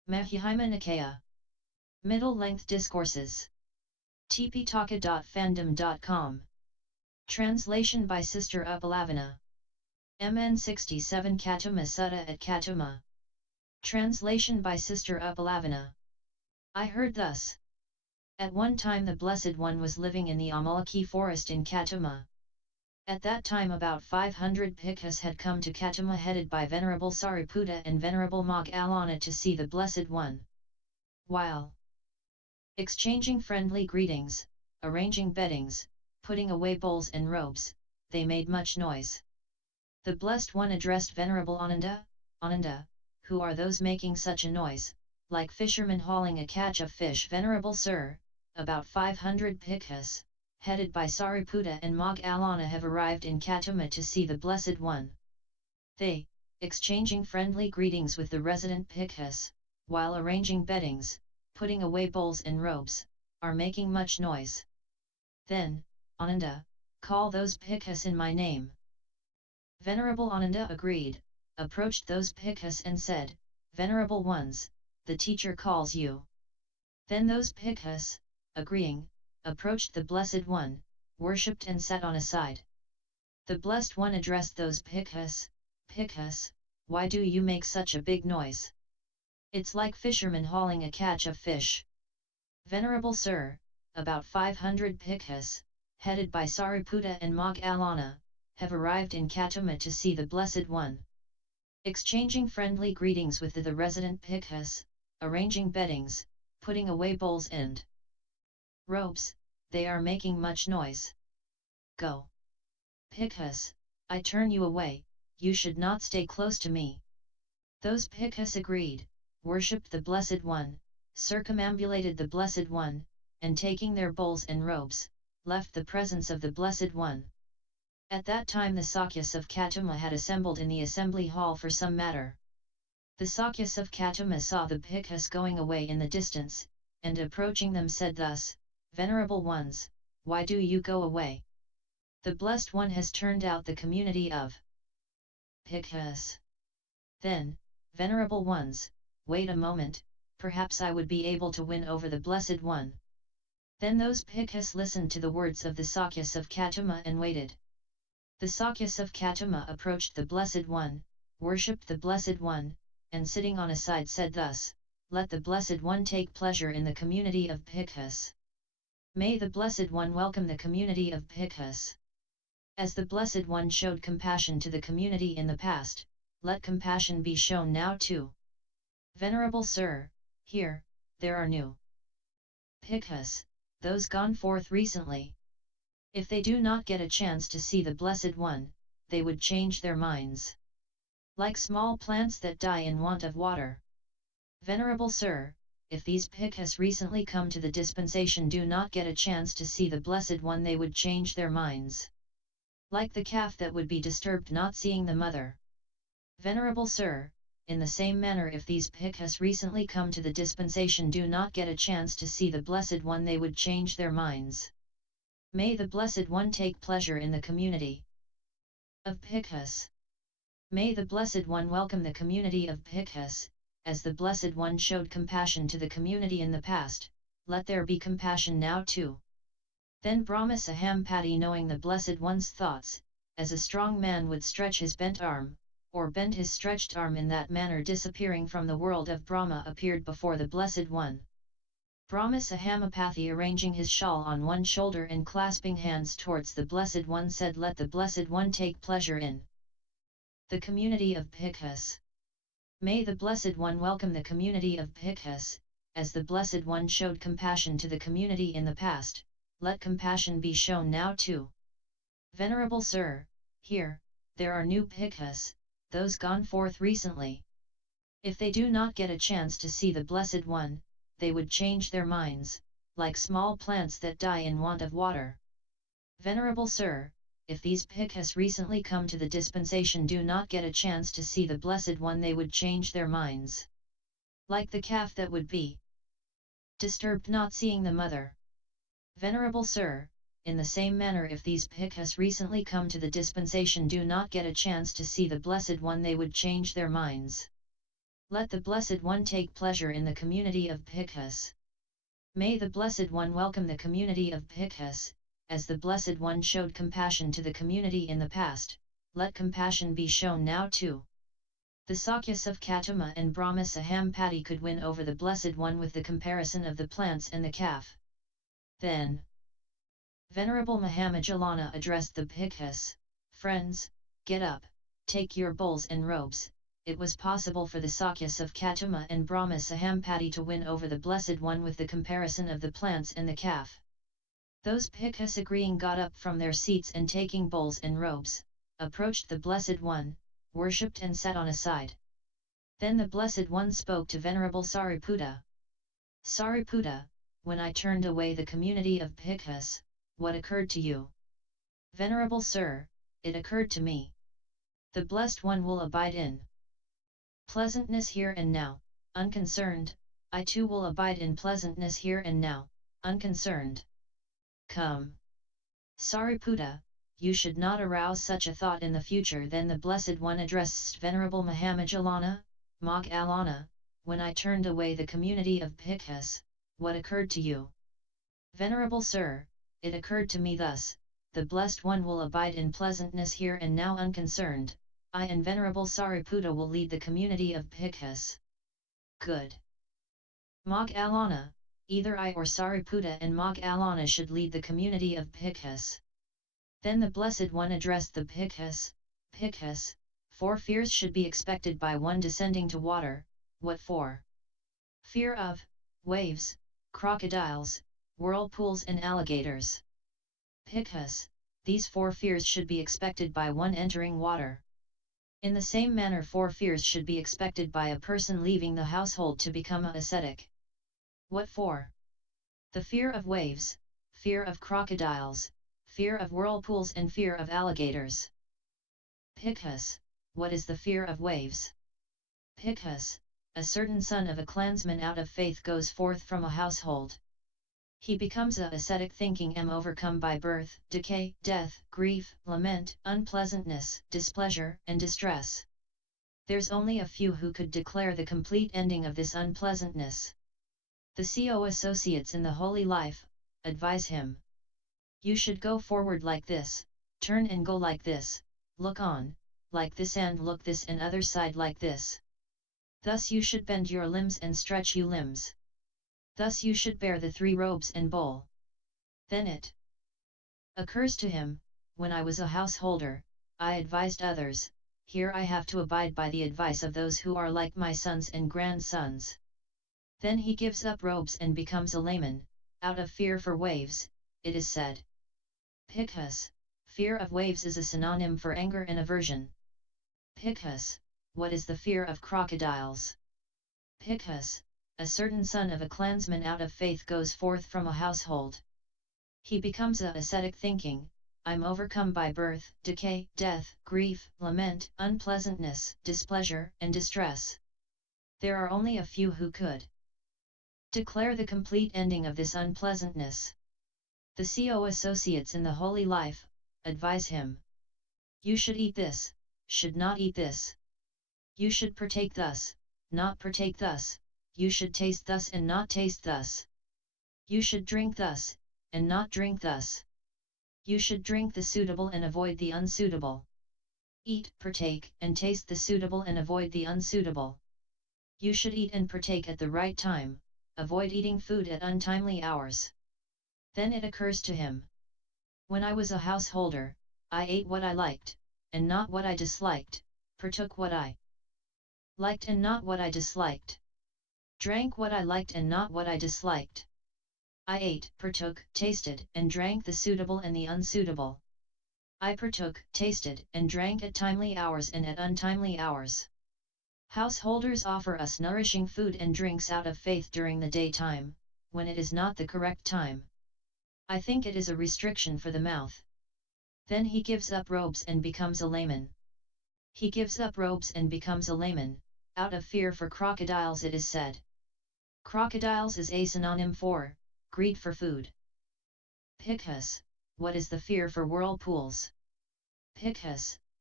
Mahihima Nikaya. Middle-length discourses. tptaka.fandom.com. Translation by Sister Upalavanna. MN 67 Katuma Sutta at Katuma. Translation by Sister Upalavanna. I heard thus. At one time the Blessed One was living in the Amalaki forest in Katuma. At that time about 500 Bhikkhus had come to Katuma headed by Venerable Sariputta and Venerable Moggallana to see the Blessed One. While exchanging friendly greetings, arranging beddings, putting away bowls and robes, they made much noise. The Blessed One addressed Venerable Ananda, Ananda, who are those making such a noise, like fishermen hauling a catch of fish? Venerable Sir, about 500 Bhikkhus, headed by Sariputta and Moggallana have arrived in Katuma to see the Blessed One. They, exchanging friendly greetings with the resident Bhikkhus, while arranging beddings, putting away bowls and robes, are making much noise. Then, Ananda, call those Bhikkhus in my name. Venerable Ananda agreed, approached those Bhikkhus and said, Venerable Ones, the teacher calls you. Then those Bhikkhus, agreeing, approached the Blessed One, worshipped and sat on a side. The Blessed One addressed those Bhikkhus, Bhikkhus, why do you make such a big noise? It's like fishermen hauling a catch of fish. Venerable Sir, about 500 Bhikkhus, headed by Sariputta and Moggallana, have arrived in Katuma to see the Blessed One. Exchanging friendly greetings with the resident Bhikkhus, arranging beddings, putting away bowls and robes, they are making much noise. Go. Bhikkhus, I turn you away, you should not stay close to me. Those Bhikkhus agreed, worshipped the Blessed One, circumambulated the Blessed One, and taking their bowls and robes, left the presence of the Blessed One. At that time the Sakyas of Katuma had assembled in the assembly hall for some matter. The Sakyas of Katuma saw the Bhikkhus going away in the distance, and approaching them said thus, Venerable Ones, why do you go away? The Blessed One has turned out the community of Bhikkhus. Then, Venerable Ones, wait a moment, perhaps I would be able to win over the Blessed One. Then those Bhikkhus listened to the words of the Sakyas of Katuma and waited. The Sakyas of Katuma approached the Blessed One, worshipped the Blessed One, and sitting on a side said thus, let the Blessed One take pleasure in the community of Bhikkhus. May the Blessed One welcome the community of Bhikkhus. As the Blessed One showed compassion to the community in the past, let compassion be shown now too. Venerable Sir, here, there are new Bhikkhus, those gone forth recently. If they do not get a chance to see the Blessed One, they would change their minds. Like small plants that die in want of water. Venerable Sir, if these Bhikkhus recently come to the dispensation do not get a chance to see the Blessed One, they would change their minds. Like the calf that would be disturbed not seeing the mother. Venerable Sir, in the same manner if these Bhikkhus recently come to the dispensation do not get a chance to see the Blessed One, they would change their minds. May the Blessed One take pleasure in the community of Bhikkhus. May the Blessed One welcome the community of Bhikkhus, as the Blessed One showed compassion to the community in the past, let there be compassion now too. Then Brahma Sahampati, knowing the Blessed One's thoughts, as a strong man would stretch his bent arm, or bend his stretched arm in that manner, disappearing from the world of Brahma, appeared before the Blessed One. Brahma Sahampati, arranging his shawl on one shoulder and clasping hands towards the Blessed One, said, let the Blessed One take pleasure in the community of Bhikkhus. May the Blessed One welcome the community of Bhikkhus, as the Blessed One showed compassion to the community in the past, let compassion be shown now too. Venerable Sir, here, there are new Bhikkhus, those gone forth recently. If they do not get a chance to see the Blessed One, they would change their minds, like small plants that die in want of water. Venerable Sir, if these Bhikkhus recently come to the dispensation do not get a chance to see the Blessed One, they would change their minds. Like the calf that would be disturbed not seeing the mother. Venerable Sir, in the same manner if these Bhikkhus recently come to the dispensation do not get a chance to see the Blessed One, they would change their minds. Let the Blessed One take pleasure in the community of Bhikkhus. May the Blessed One welcome the community of Bhikkhus, as the Blessed One showed compassion to the community in the past, let compassion be shown now too. The Sakyas of Katama and Brahma Sahampati could win over the Blessed One with the comparison of the plants and the calf. Then Venerable Mahamajjalana addressed the Bhikkhus, "Friends, get up, take your bowls and robes." It was possible for the Sakyas of Katama and Brahma Sahampati to win over the Blessed One with the comparison of the plants and the calf. Those Bhikkhus agreeing got up from their seats and taking bowls and robes, approached the Blessed One, worshipped and sat on a side. Then the Blessed One spoke to Venerable Sariputta. "Sariputta, when I turned away the community of Bhikkhus, what occurred to you?" "Venerable Sir, it occurred to me. The Blessed One will abide in pleasantness here and now, unconcerned. I too will abide in pleasantness here and now, unconcerned." Come, Sariputta, you should not arouse such a thought in the future. Then the Blessed One addressed Venerable Mahamajjalana, "Moggallana, when I turned away the community of Bhikkhus, what occurred to you?" "Venerable Sir, it occurred to me thus, the Blessed One will abide in pleasantness here and now unconcerned. I and Venerable Sariputta will lead the community of Bhikkhus." Good. Moggallana, either I or Sariputta and Moggallana should lead the community of Bhikkhus. Then the Blessed One addressed the Bhikkhus, "Bhikkhus, 4 fears should be expected by one descending to water." "What for?" "Fear of waves, crocodiles, whirlpools and alligators." "Bhikkhus, these 4 fears should be expected by one entering water. In the same manner 4 fears should be expected by a person leaving the household to become an ascetic." "What for?" "The fear of waves, fear of crocodiles, fear of whirlpools and fear of alligators." "Bhikkhus, what is the fear of waves?" "Bhikkhus, a certain son of a clansman out of faith goes forth from a household. He becomes a ascetic thinking am overcome by birth, decay, death, grief, lament, unpleasantness, displeasure, and distress. There's only a few who could declare the complete ending of this unpleasantness. The CO associates in the holy life advise him. You should go forward like this, turn and go like this, look on, like this and look this and other side like this. Thus you should bend your limbs and stretch you limbs. Thus you should bear the 3 robes and bowl." Then it occurs to him, "When I was a householder, I advised others, here I have to abide by the advice of those who are like my sons and grandsons." Then he gives up robes and becomes a layman, out of fear for waves, it is said. Bhikkhus, fear of waves is a synonym for anger and aversion. Bhikkhus, what is the fear of crocodiles? Bhikkhus, a certain son of a clansman out of faith goes forth from a household. He becomes a ascetic thinking, I'm overcome by birth, decay, death, grief, lament, unpleasantness, displeasure, and distress. There are only a few who could declare the complete ending of this unpleasantness. The CO associates in the holy life advise him. You should eat this, should not eat this. You should partake thus, not partake thus. You should taste thus and not taste thus. You should drink thus, and not drink thus. You should drink the suitable and avoid the unsuitable. Eat, partake, and taste the suitable and avoid the unsuitable. You should eat and partake at the right time, avoid eating food at untimely hours. Then it occurs to him. When I was a householder, I ate what I liked, and not what I disliked, partook what I liked and not what I disliked. Drank what I liked and not what I disliked. I ate, partook, tasted, and drank the suitable and the unsuitable. I partook, tasted, and drank at timely hours and at untimely hours. Householders offer us nourishing food and drinks out of faith during the daytime, when it is not the correct time. I think it is a restriction for the mouth. Then he gives up robes and becomes a layman. He gives up robes and becomes a layman, out of fear for crocodiles, it is said. Crocodiles is a synonym for greed for food. Bhikkhus, what is the fear for whirlpools? Bhikkhus,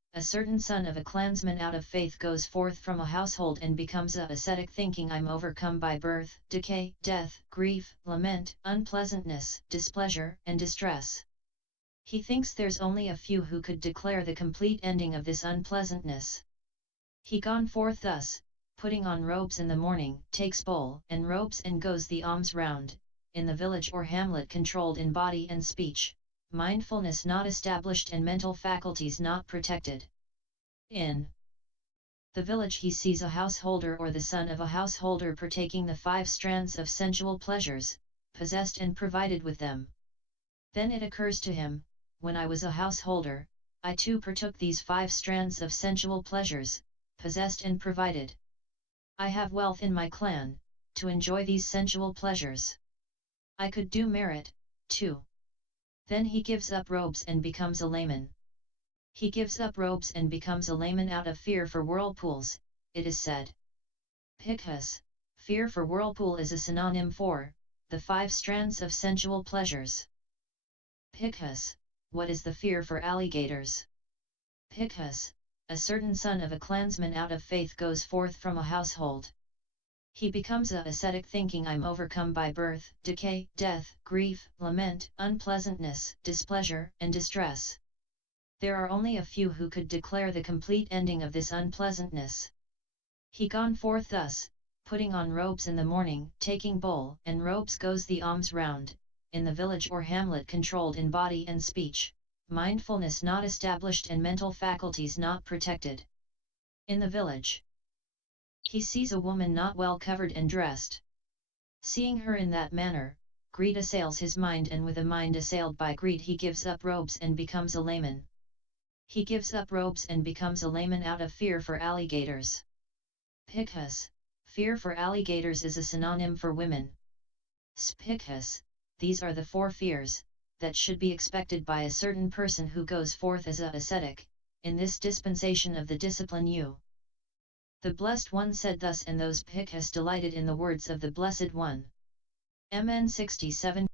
a certain son of a clansman out of faith goes forth from a household and becomes a ascetic, thinking, I'm overcome by birth, decay, death, grief, lament, unpleasantness, displeasure, and distress. He thinks there's only a few who could declare the complete ending of this unpleasantness. He gone forth thus, putting on robes in the morning, takes bowl and robes and goes the alms round, in the village or hamlet controlled in body and speech, mindfulness not established and mental faculties not protected. In the village he sees a householder or the son of a householder partaking the 5 strands of sensual pleasures, possessed and provided with them. Then it occurs to him, when I was a householder, I too partook these 5 strands of sensual pleasures, possessed and provided. I have wealth in my clan, to enjoy these sensual pleasures. I could do merit, too. Then he gives up robes and becomes a layman. He gives up robes and becomes a layman out of fear for whirlpools, it is said. Bhikkhus, fear for whirlpool is a synonym for the 5 strands of sensual pleasures. Bhikkhus, what is the fear for alligators? Bhikkhus, a certain son of a clansman out of faith goes forth from a household. He becomes a ascetic, thinking, I'm overcome by birth, decay, death, grief, lament, unpleasantness, displeasure, and distress. There are only a few who could declare the complete ending of this unpleasantness. He gone forth thus, putting on robes in the morning, taking bowl and robes goes the alms round, in the village or hamlet controlled in body and speech, mindfulness not established and mental faculties not protected. In the village he sees a woman not well covered and dressed. Seeing her in that manner, greed assails his mind, and with a mind assailed by greed he gives up robes and becomes a layman. He gives up robes and becomes a layman out of fear for alligators. Bhikkhus, fear for alligators is a synonym for women. Bhikkhus, these are the 4 fears that should be expected by a certain person who goes forth as a ascetic, in this dispensation of the discipline U. The Blessed One said thus, and those Bhikkhus delighted in the words of the Blessed One. Mn 67